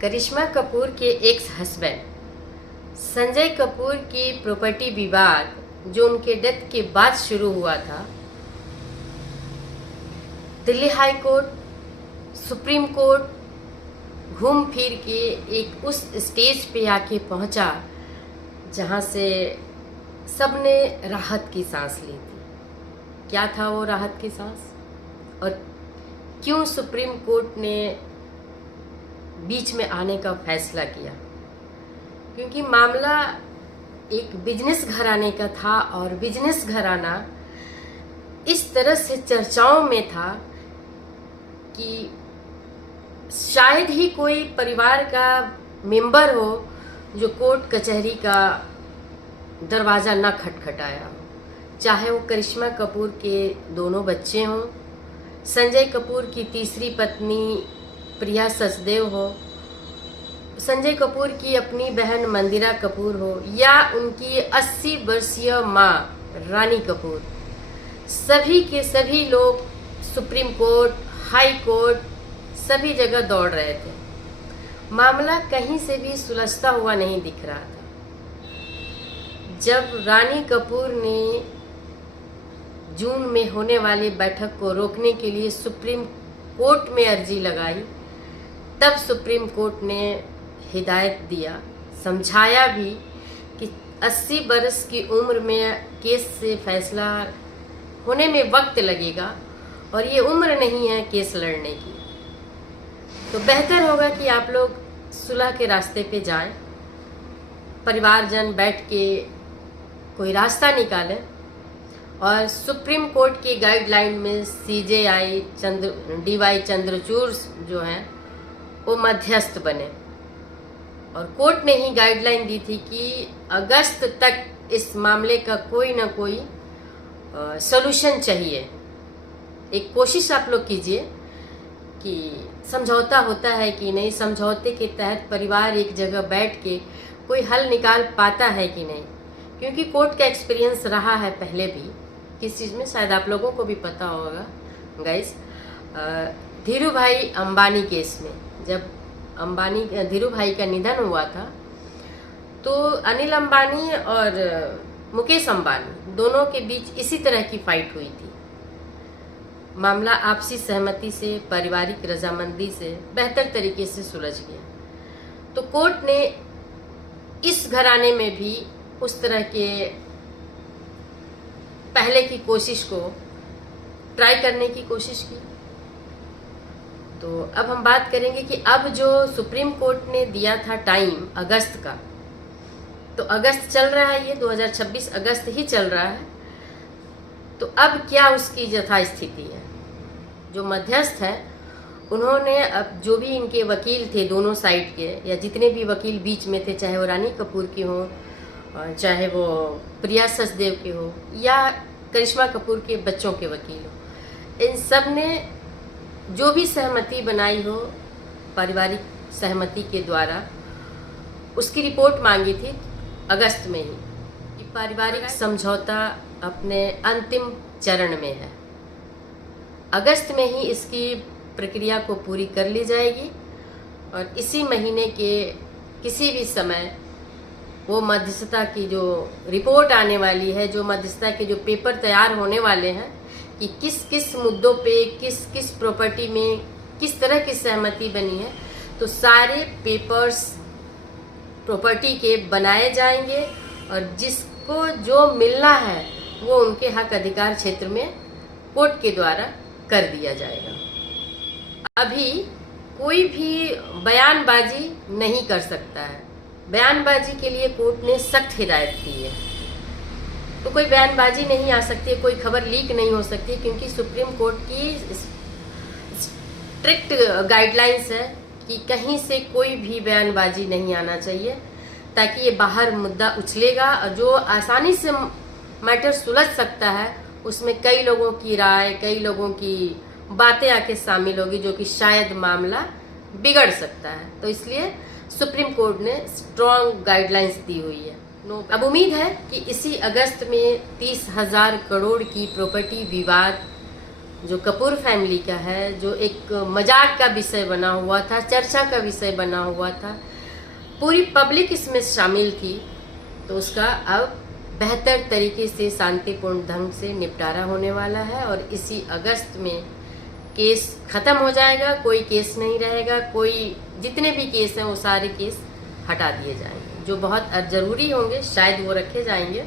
करिश्मा कपूर के ex husband Sanjay Kapoor की property विवाद जो उनके डेथ के बाद शुरू हुआ था, Delhi high court, supreme court घूम फिर के एक उस स्टेज पे आके पहुंचा जहां से सबने राहत की सांस ली थी। क्या था वो राहत की सांस और क्यों सुप्रीम कोर्ट ने बीच में आने का फैसला किया? क्योंकि मामला एक बिजनेस घराने का था और बिजनेस घराना इस तरह से चर्चाओं में था कि शायद ही कोई परिवार का मेंबर हो जो कोर्ट कचहरी का दरवाज़ा न खटखटाया हो, चाहे वो करिश्मा कपूर के दोनों बच्चे हों, संजय कपूर की तीसरी पत्नी प्रिया सचदेव हो, संजय कपूर की अपनी बहन मंदिरा कपूर हो या उनकी 80 वर्षीय माँ रानी कपूर, सभी के सभी लोग सुप्रीम कोर्ट, हाई कोर्ट, सभी जगह दौड़ रहे थे। मामला कहीं से भी सुलझता हुआ नहीं दिख रहा था। जब रानी कपूर ने जून में होने वाली बैठक को रोकने के लिए सुप्रीम कोर्ट में अर्जी लगाई, तब सुप्रीम कोर्ट ने हिदायत दिया, समझाया भी कि 80 बरस की उम्र में केस से फैसला होने में वक्त लगेगा और ये उम्र नहीं है केस लड़ने की। तो बेहतर होगा कि आप लोग सुलह के रास्ते पे जाएं, परिवारजन बैठ के कोई रास्ता निकालें और सुप्रीम कोर्ट की गाइडलाइन में CJI DY चंद्रचूड़ जो हैं वो मध्यस्थ बने। और कोर्ट ने ही गाइडलाइन दी थी कि अगस्त तक इस मामले का कोई ना कोई सॉल्यूशन चाहिए। एक कोशिश आप लोग कीजिए कि समझौता होता है कि नहीं, समझौते के तहत परिवार एक जगह बैठ के कोई हल निकाल पाता है कि नहीं। क्योंकि कोर्ट का एक्सपीरियंस रहा है पहले भी किस चीज़ में, शायद आप लोगों को भी पता होगा गाइस। धीरू भाई अंबानी केस में जब धीरू भाई का निधन हुआ था तो अनिल अंबानी और मुकेश अंबानी दोनों के बीच इसी तरह की फाइट हुई थी। मामला आपसी सहमति से, पारिवारिक रजामंदी से बेहतर तरीके से सुलझ गया। तो कोर्ट ने इस घराने में भी उस तरह के पहले की कोशिश को ट्राई करने की कोशिश की। तो अब हम बात करेंगे कि अब जो सुप्रीम कोर्ट ने दिया था टाइम अगस्त का, तो अगस्त चल रहा है, ये 2026 अगस्त ही चल रहा है। तो अब क्या उसकी यथास्थिति है? जो मध्यस्थ है उन्होंने अब जो भी इनके वकील थे दोनों साइड के या जितने भी वकील बीच में थे, चाहे वो रानी कपूर की हो, चाहे वो प्रिया सचदेव के हो या करिश्मा कपूर के बच्चों के वकील हो, इन सब ने जो भी सहमति बनाई हो पारिवारिक सहमति के द्वारा, उसकी रिपोर्ट मांगी थी अगस्त में ही कि पारिवारिक समझौता अपने अंतिम चरण में है। अगस्त में ही इसकी प्रक्रिया को पूरी कर ली जाएगी और इसी महीने के किसी भी समय वो मध्यस्थता की जो रिपोर्ट आने वाली है, जो मध्यस्थता के जो पेपर तैयार होने वाले हैं कि किस किस मुद्दों पे, किस किस प्रॉपर्टी में किस तरह की सहमति बनी है, तो सारे पेपर्स प्रॉपर्टी के बनाए जाएंगे और जिसको जो मिलना है वो उनके हक अधिकार क्षेत्र में कोर्ट के द्वारा कर दिया जाएगा। अभी कोई भी बयानबाजी नहीं कर सकता है। बयानबाजी के लिए कोर्ट ने सख्त हिदायत की है। तो कोई बयानबाजी नहीं आ सकती है, कोई खबर लीक नहीं हो सकती, क्योंकि सुप्रीम कोर्ट की स्ट्रिक्ट गाइडलाइंस है कि कहीं से कोई भी बयानबाजी नहीं आना चाहिए, ताकि ये बाहर मुद्दा उछलेगा और जो आसानी से मैटर सुलझ सकता है उसमें कई लोगों की राय, कई लोगों की बातें आके शामिल होगी जो कि शायद मामला बिगड़ सकता है। तो इसलिए सुप्रीम कोर्ट ने स्ट्रॉन्ग गाइडलाइंस दी हुई है। अब उम्मीद है कि इसी अगस्त में 30,000 करोड़ की प्रॉपर्टी विवाद जो कपूर फैमिली का है, जो एक मजाक का विषय बना हुआ था, चर्चा का विषय बना हुआ था, पूरी पब्लिक इसमें शामिल थी, तो उसका अब बेहतर तरीके से शांतिपूर्ण ढंग से निपटारा होने वाला है। और इसी अगस्त में केस खत्म हो जाएगा, कोई केस नहीं रहेगा, कोई जितने भी केस हैं वो सारे केस हटा दिए जाएंगे। जो बहुत जरूरी होंगे शायद वो रखे जाएंगे,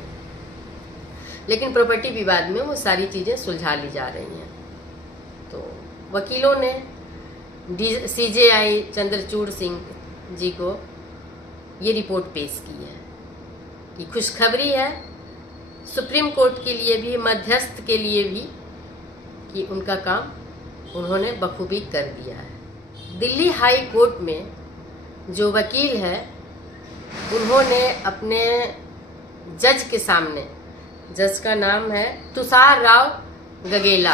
लेकिन प्रॉपर्टी विवाद में वो सारी चीज़ें सुलझा ली जा रही हैं। तो वकीलों ने CJI चंद्रचूड़ सिंह जी को ये रिपोर्ट पेश की है कि खुशखबरी है सुप्रीम कोर्ट के लिए भी, मध्यस्थ के लिए भी, कि उनका काम उन्होंने बखूबी कर दिया है। दिल्ली हाई कोर्ट में जो वकील है उन्होंने अपने जज के सामने, जज का नाम है तुषार राव गगेला,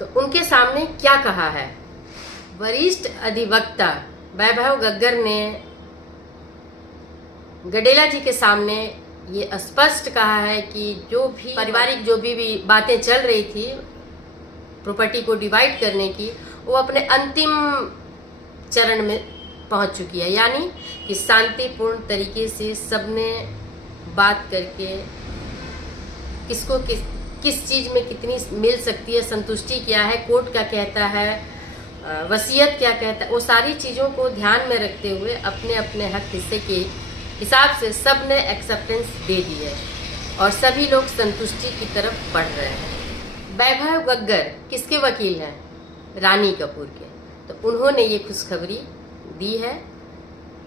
तो उनके सामने क्या कहा है? वरिष्ठ अधिवक्ता वैभव गग्गर ने गडेला जी के सामने ये स्पष्ट कहा है कि जो भी पारिवारिक जो भी बातें चल रही थी प्रॉपर्टी को डिवाइड करने की, वो अपने अंतिम चरण में पहुंच चुकी है। यानी कि शांतिपूर्ण तरीके से सबने बात करके किसको किस चीज़ में कितनी मिल सकती है, संतुष्टि क्या है, कोर्ट क्या कहता है, वसीयत क्या कहता है, वो सारी चीज़ों को ध्यान में रखते हुए अपने अपने हक हिस्से के हिसाब से सब ने एक्सेप्टेंस दे दी है और सभी लोग संतुष्टि की तरफ बढ़ रहे हैं। वैभव गग्गर किसके वकील हैं? रानी कपूर के। तो उन्होंने ये खुशखबरी दी है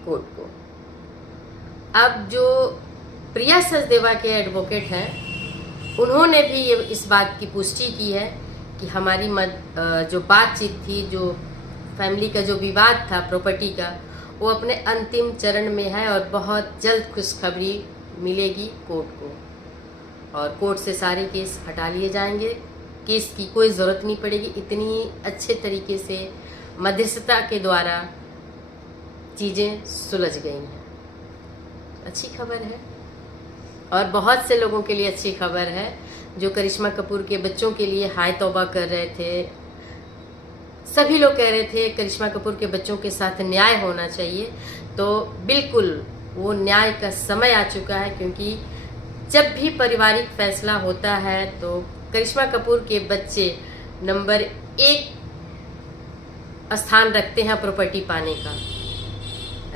कोर्ट को। अब जो प्रिया सचदेवा के एडवोकेट हैं उन्होंने भी ये इस बात की पुष्टि की है कि हमारी जो बातचीत थी, जो फैमिली का जो विवाद था प्रॉपर्टी का, वो अपने अंतिम चरण में है और बहुत जल्द खुशखबरी मिलेगी कोर्ट को और कोर्ट से सारे केस हटा लिए जाएंगे। केस की कोई ज़रूरत नहीं पड़ेगी। इतनी अच्छे तरीके से मध्यस्थता के द्वारा चीज़ें सुलझ गई हैं। अच्छी खबर है और बहुत से लोगों के लिए अच्छी खबर है जो करिश्मा कपूर के बच्चों के लिए हाय तौबा कर रहे थे। सभी लोग कह रहे थे करिश्मा कपूर के बच्चों के साथ न्याय होना चाहिए, तो बिल्कुल वो न्याय का समय आ चुका है, क्योंकि जब भी पारिवारिक फैसला होता है तो करिश्मा कपूर के बच्चे नंबर 1 स्थान रखते हैं प्रॉपर्टी पाने का।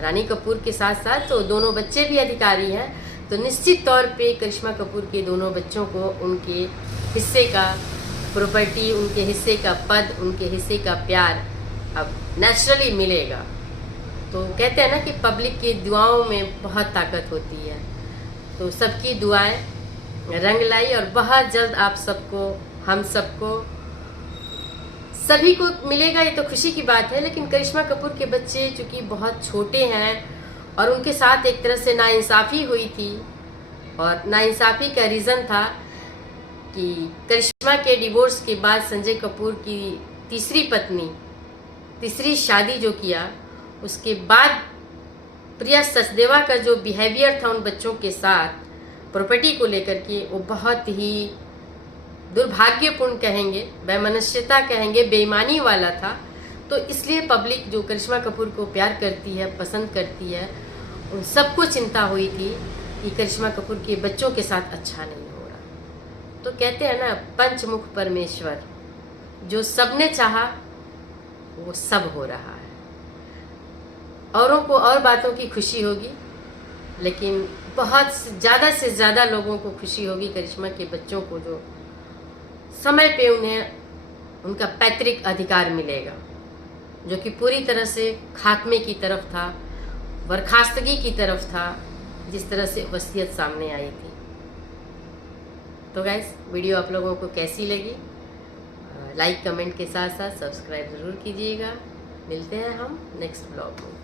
रानी कपूर के साथ साथ तो दोनों बच्चे भी अधिकारी हैं, तो निश्चित तौर पे करिश्मा कपूर के दोनों बच्चों को उनके हिस्से का प्रॉपर्टी, उनके हिस्से का पद, उनके हिस्से का प्यार अब नेचुरली मिलेगा। तो कहते हैं ना कि पब्लिक की दुआओं में बहुत ताकत होती है, तो सबकी दुआएं रंग लाई और बहुत जल्द आप सबको, हम सबको, सभी को मिलेगा। ये तो खुशी की बात है। लेकिन करिश्मा कपूर के बच्चे चूँकि बहुत छोटे हैं और उनके साथ एक तरह से नाइंसाफ़ी हुई थी, और नाइंसाफ़ी का रीज़न था कि करिश्मा के डिवोर्स के बाद संजय कपूर की तीसरी पत्नी, तीसरी शादी जो किया, उसके बाद प्रिया सचदेवा का जो बिहेवियर था उन बच्चों के साथ प्रॉपर्टी को लेकर के, वो बहुत ही दुर्भाग्यपूर्ण कहेंगे, वैमनस्यता कहेंगे, बेईमानी वाला था। तो इसलिए पब्लिक जो करिश्मा कपूर को प्यार करती है, पसंद करती है, उन सबको चिंता हुई थी कि करिश्मा कपूर के बच्चों के साथ अच्छा नहीं हो रहा। तो कहते हैं ना, पंचमुख परमेश्वर, जो सबने चाहा वो सब हो रहा है। औरों को और बातों की खुशी होगी, लेकिन बहुत ज़्यादा से ज़्यादा लोगों को खुशी होगी करिश्मा के बच्चों को, जो समय पे उन्हें उनका पैतृक अधिकार मिलेगा, जो कि पूरी तरह से खात्मे की तरफ था, बर्खास्तगी की तरफ था, जिस तरह से वसीयत सामने आई थी। तो गाइस, वीडियो आप लोगों को कैसी लगी? लाइक कमेंट के साथ साथ सब्सक्राइब ज़रूर कीजिएगा। मिलते हैं हम नेक्स्ट ब्लॉग में।